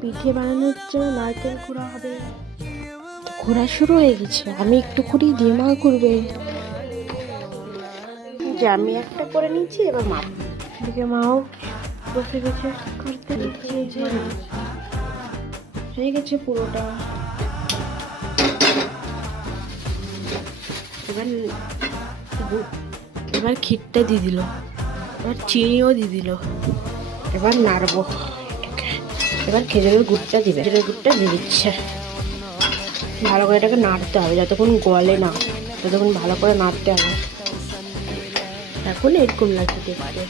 পিঠে বানানোর জন্য নারকেল কুড়া হবে। ঘোরা শুরু হয়ে গেছে, আমি একটু করি দিয়ে মা করবে। যে আমি একটা করে নিচ্ছি, এবার মা এদিকে মাও বসে গেছে করতে। হয়ে গেছে পুরোটা। এবার ক্ষীরটা দিয়ে দিল, এবার চিনিও দিয়ে দিল, এবার নাড়বো। এবার খেজুরের গুড়টা দিবে, খেজুরের গুড়টা দিয়ে দিচ্ছে। ভালো করে এটাকে নাড়তে হবে, যতক্ষণ গলে না ততক্ষণ ভালো করে নাড়তে হবে। এখন এরকম লাগছে দেখতে,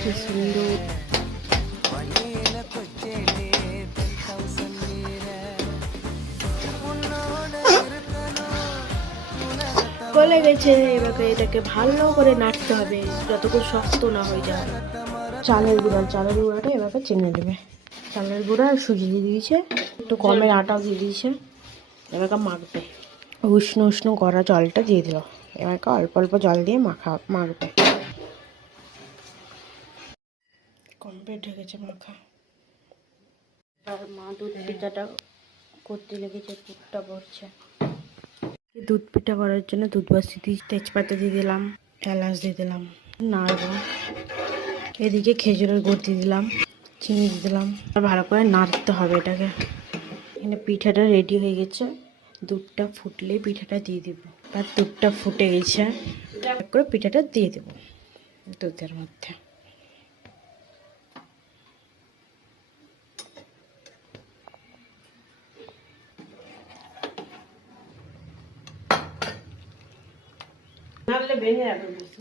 কি সুন্দর। গলে গেছে, এভাবে এটাকে ভালো করে নাড়তে হবে যতক্ষণ শক্ত না হয়ে যায়। চালের গুঁড়াটা এভাবে চিনে দেবে। চালের গুঁড়া আর সুজি দিয়ে দিয়েছে, একটু গমের আটাও দিয়ে দিয়েছে। এবারকে মাখবে। উষ্ণ উষ্ণ গড়া জলটা দিয়ে দিল, এবারকে অল্প অল্প জল দিয়ে মাখবে। কমপ্লিট হয়ে গেছে মাখা। আর মা দুধ পিঠাটা করতে লেগেছে, দুধটা পড়ছে। দুধ পিঠা করার জন্য দুধ বসিয়ে দিয়ে তেজপাতা দিয়ে দিলাম, এলাচ দিয়ে দিলাম, নাড়বো। এদিকে খেজুরের গুড় দিয়ে দিলাম, চিনি দিয়ে দিলাম। আর ভালো করে নাড়তে হবে এটাকে। এখানে পিঠাটা রেডি হয়ে গেছে। দুধটা ফুটলে পিঠাটা দিয়ে দিব। আর দুধটা ফুটে গেছে, এক করে পিঠাটা দিয়ে দেব দুধের মধ্যে।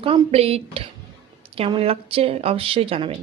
কমপ্লিট। কেমন লাগছে অবশ্যই জানাবেন।